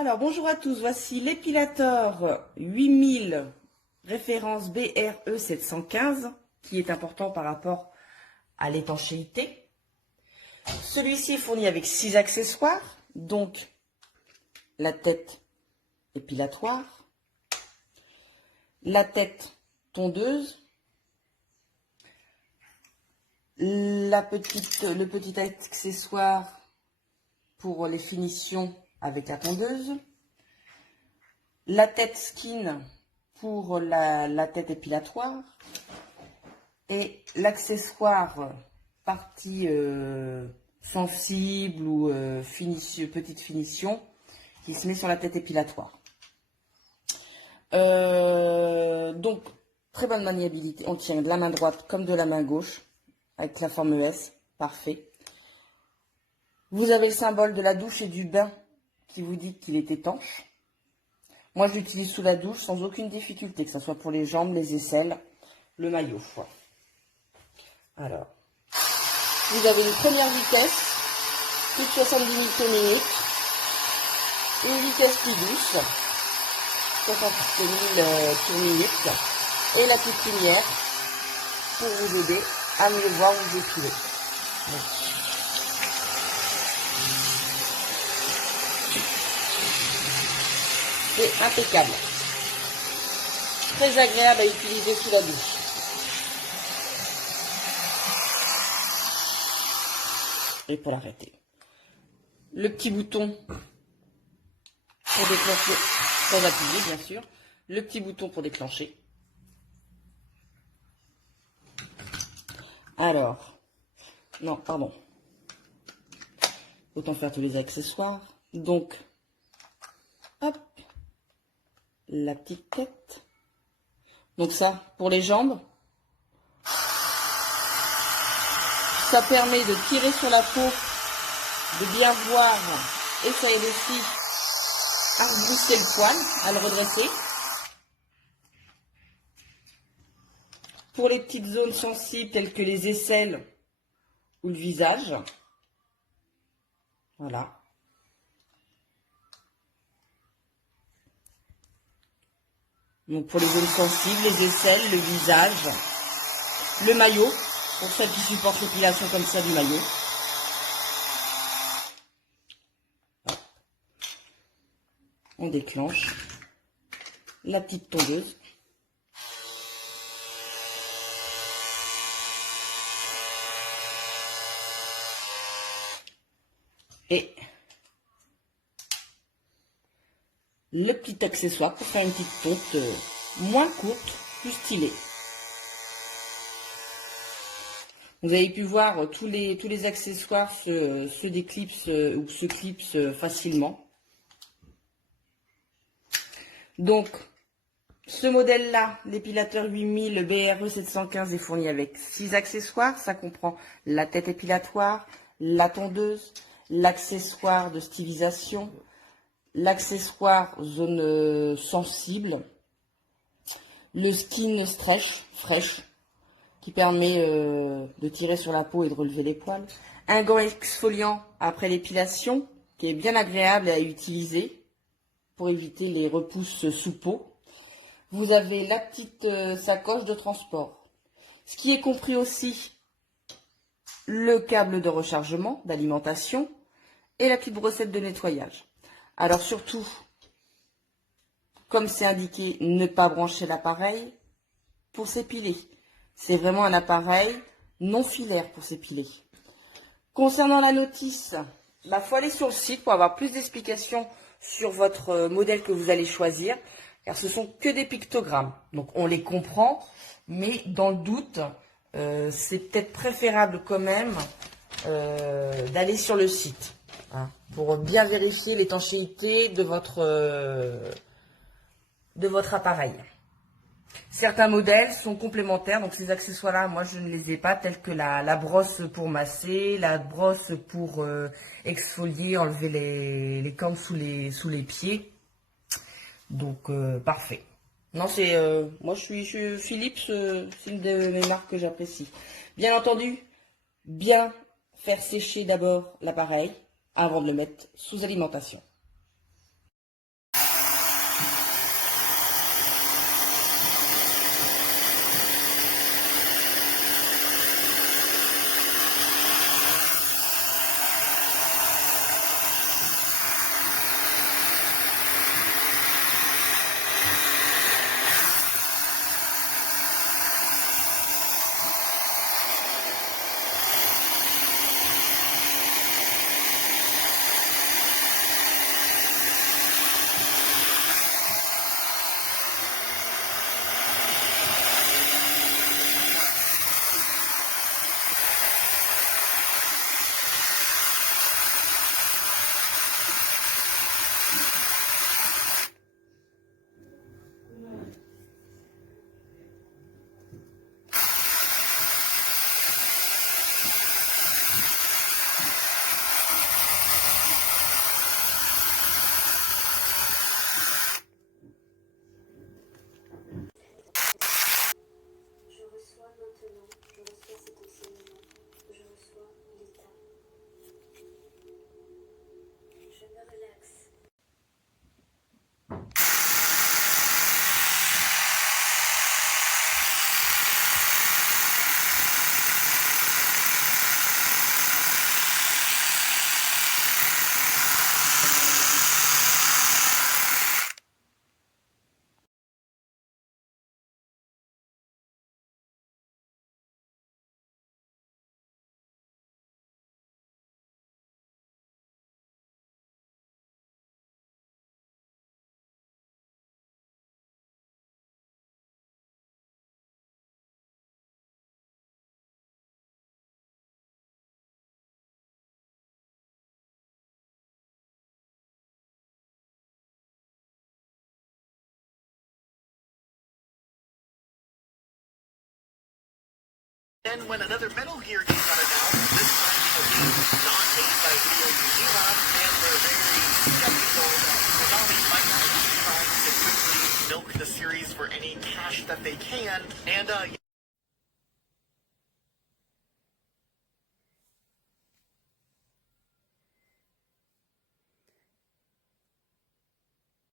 Alors, bonjour à tous, voici l'épilateur 8000 référence BRE 715 qui est important par rapport à l'étanchéité. Celui-ci est fourni avec 6 accessoires, donc la tête épilatoire, la tête tondeuse, le petit accessoire pour les finitions avec la tondeuse, la tête skin pour la tête épilatoire et l'accessoire partie sensible ou petite finition qui se met sur la tête épilatoire. Donc, très bonne maniabilité. On tient de la main droite comme de la main gauche avec la forme S. Parfait. Vous avez le symbole de la douche et du bain qui vous dit qu'il est étanche. Moi, je l'utilise sous la douche sans aucune difficulté, que ce soit pour les jambes, les aisselles, le maillot. Alors, vous avez une première vitesse, plus de 70 Nm, une vitesse plus douce, 60 000 tours minute, et la petite lumière pour vous aider à mieux voir vous épiler. C'est impeccable. Très agréable à utiliser sous la douche. Et pour l'arrêter. Le petit bouton pour déclencher, sans appuyer bien sûr. Le petit bouton pour déclencher. Alors, non, pardon. Autant faire tous les accessoires. Donc, hop. La petite tête. Donc ça, pour les jambes. Ça permet de tirer sur la peau, de bien voir, et ça aide aussi à rebrousser le poil, à le redresser. Pour les petites zones sensibles telles que les aisselles ou le visage. Voilà. Donc pour les zones sensibles, les aisselles, le visage, le maillot, pour celles qui supportent l'épilation comme ça du maillot. On déclenche la petite tondeuse. Et le petit accessoire pour faire une petite tonte moins courte, plus stylée. Vous avez pu voir tous les accessoires se déclipsent ou se clipsent facilement. Donc, ce modèle-là, l'épilateur 8000 BRE 715 est fourni avec 6 accessoires. Ça comprend la tête épilatoire, la tondeuse, l'accessoire de stylisation, l'accessoire zone sensible, le skin stretch, fraîche, qui permet de tirer sur la peau et de relever les poils, un gant exfoliant après l'épilation, qui est bien agréable à utiliser pour éviter les repousses sous peau. Vous avez la petite sacoche de transport. Ce qui est compris aussi, le câble de rechargement, d'alimentation, et la petite brossette de nettoyage. Alors surtout, comme c'est indiqué, ne pas brancher l'appareil pour s'épiler. C'est vraiment un appareil non filaire pour s'épiler. Concernant la notice, il faut aller sur le site pour avoir plus d'explications sur votre modèle que vous allez choisir, car ce sont que des pictogrammes. Donc on les comprend, mais dans le doute, c'est peut-être préférable quand même d'aller sur le site. Pour bien vérifier l'étanchéité de votre appareil. Certains modèles sont complémentaires, donc ces accessoires-là, moi je ne les ai pas, tels que la brosse pour masser, la brosse pour exfolier, enlever les cornes sous les pieds. Donc parfait. Non, c'est moi je suis Philips, c'est une de mes marques que j'apprécie. Bien entendu, bien faire sécher d'abord l'appareil avant de le mettre sous alimentation. Then when another Metal Gear game got announced, this time being a game not made by Hideo Kojima, fans were very skeptical that Konami might be trying to quickly milk the series for any cash that they can, and